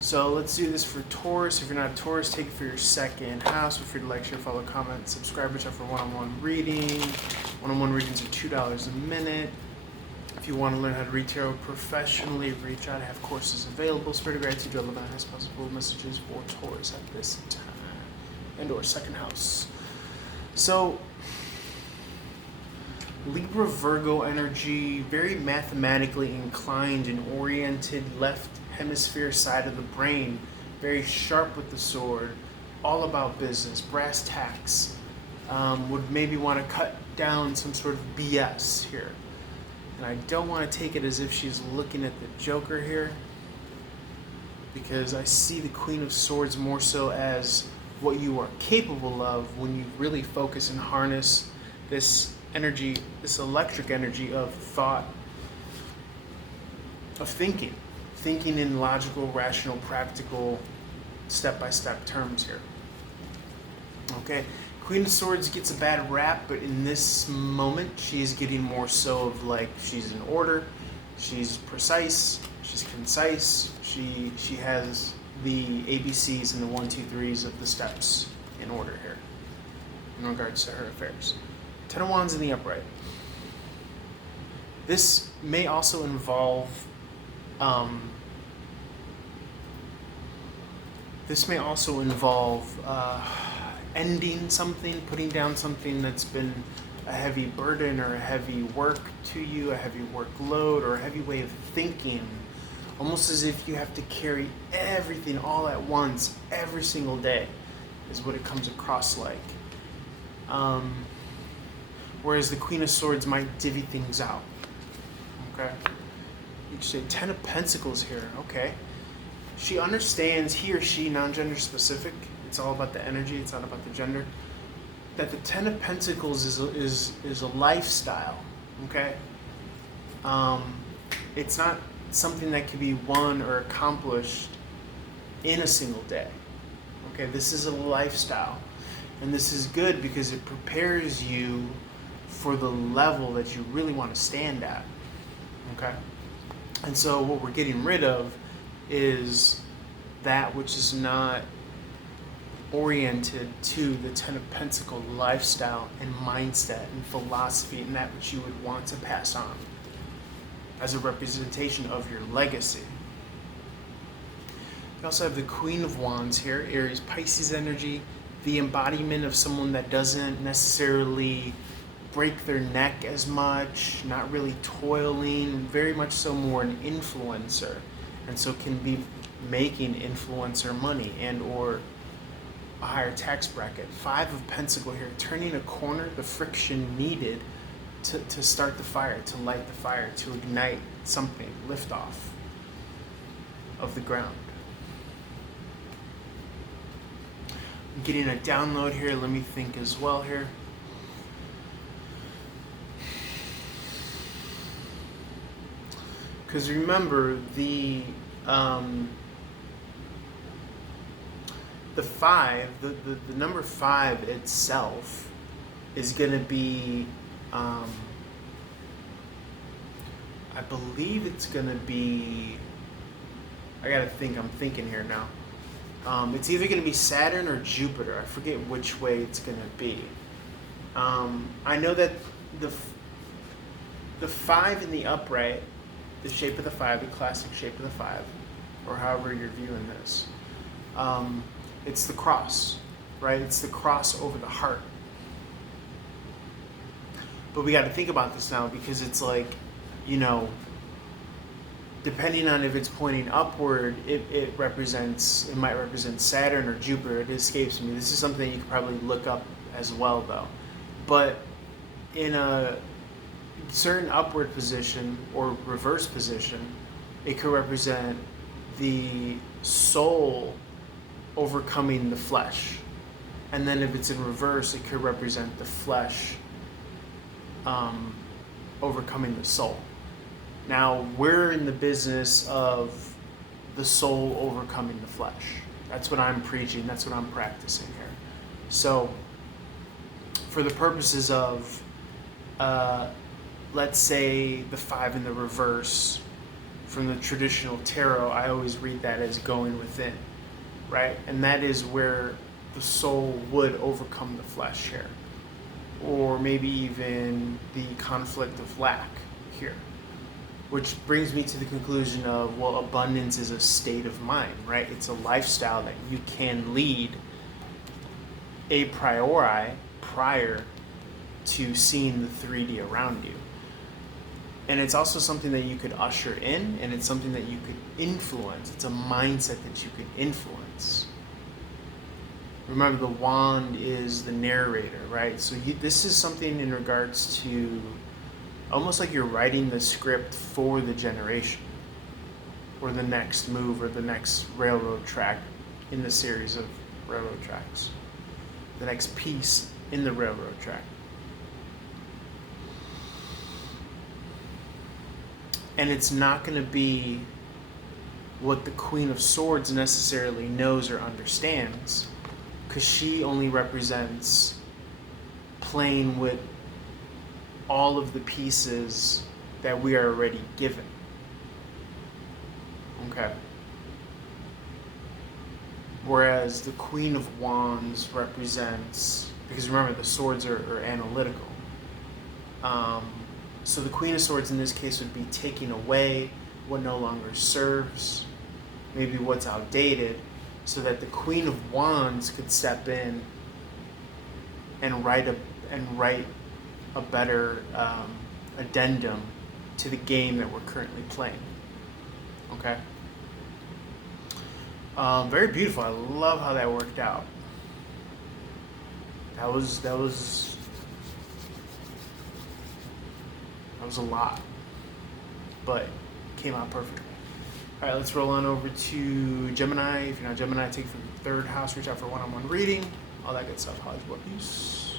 So let's do this for Taurus. If you're not a Taurus, take it for your second house. Feel free to like, share, follow, comment, subscribe, which are for one-on-one reading. One-on-one readings are $2 a minute. If you want to learn how to read tarot professionally, reach out. I have courses available. Spirit of Gratitude, all the highest possible messages for Taurus at this time. And or second house. So, Libra Virgo energy, very mathematically inclined and oriented, left hemisphere side of the brain, very sharp with the sword, all about business, brass tacks, would maybe want to cut down some sort of BS here. And I don't want to take it as if she's looking at the Joker here, because I see the Queen of Swords more so as what you are capable of when you really focus and harness this energy, this electric energy of thought, of thinking in logical, rational, practical, step-by-step terms here. Okay, Queen of Swords gets a bad rap, but in this moment, she's getting more so of like she's in order, she's precise, she's concise, she has the ABCs and the 1, 2, 3s of the steps in order here in regards to her affairs. Ten of Wands in the upright. This may also involve ending something, putting down something that's been a heavy burden or a heavy work to you, a heavy workload or a heavy way of thinking, almost as if you have to carry everything all at once every single day is what it comes across like. Whereas the Queen of Swords might divvy things out. Okay? You could say 10 of Pentacles here. Okay. She understands, he or she, non-gender specific, it's all about the energy, it's not about the gender, that the 10 of Pentacles is a lifestyle. Okay? It's not something that can be won or accomplished in a single day. Okay? This is a lifestyle. And this is good because it prepares you for the level that you really want to stand at. Okay? And so what we're getting rid of is that which is not oriented to the 10 of Pentacles lifestyle and mindset and philosophy and that which you would want to pass on as a representation of your legacy. You also have the Queen of Wands here, Aries Pisces energy, the embodiment of someone that doesn't necessarily break their neck as much, not really toiling, very much so more an influencer, and so can be making influencer money and or a higher tax bracket. 5 of Pentacles here, turning a corner, the friction needed to start the fire, to light the fire, to ignite something, lift off of the ground. I'm getting a download here, let me think as well here. Because remember, the 5, the number 5 itself is going to be, I believe it's going to be, I got to think, I'm thinking here now. It's either going to be Saturn or Jupiter. I forget which way it's going to be. I know that the 5 in the upright, the shape of the 5, the classic shape of the 5, or however you're viewing this, it's the cross, right? It's the cross over the heart. But we got to think about this now because it's like, you know, depending on if it's pointing upward, it might represent Saturn or Jupiter. It escapes me. This is something you could probably look up as well, though. But in a certain upward position or reverse position, it could represent the soul overcoming the flesh. And then if it's in reverse, it could represent the flesh overcoming the soul. Now, we're in the business of the soul overcoming the flesh. That's what I'm preaching. That's what I'm practicing here. So, for the purposes of, let's say the 5 in the reverse from the traditional tarot, I always read that as going within, right? And that is where the soul would overcome the flesh here, or maybe even the conflict of lack here. Which brings me to the conclusion of, well, abundance is a state of mind, right? It's a lifestyle that you can lead a priori prior to seeing the 3D around you. And it's also something that you could usher in, and it's something that you could influence. It's a mindset that you could influence. Remember, the wand is the narrator, right? So this is something in regards to almost like you're writing the script for the generation, or the next move, or the next railroad track in the series of railroad tracks, the next piece in the railroad track. And it's not going to be what the Queen of Swords necessarily knows or understands, because she only represents playing with all of the pieces that we are already given. Okay. Whereas the Queen of Wands represents, because remember, the swords are analytical. So the Queen of Swords in this case would be taking away what no longer serves, maybe what's outdated, so that the Queen of Wands could step in and write a better addendum to the game that we're currently playing. Okay. Very beautiful. I love how that worked out. That was a lot, but it came out perfectly. All right, let's roll on over to Gemini. If you're not Gemini, take it from the third house. Reach out for one-on-one reading. All that good stuff. Hollywood. Peace.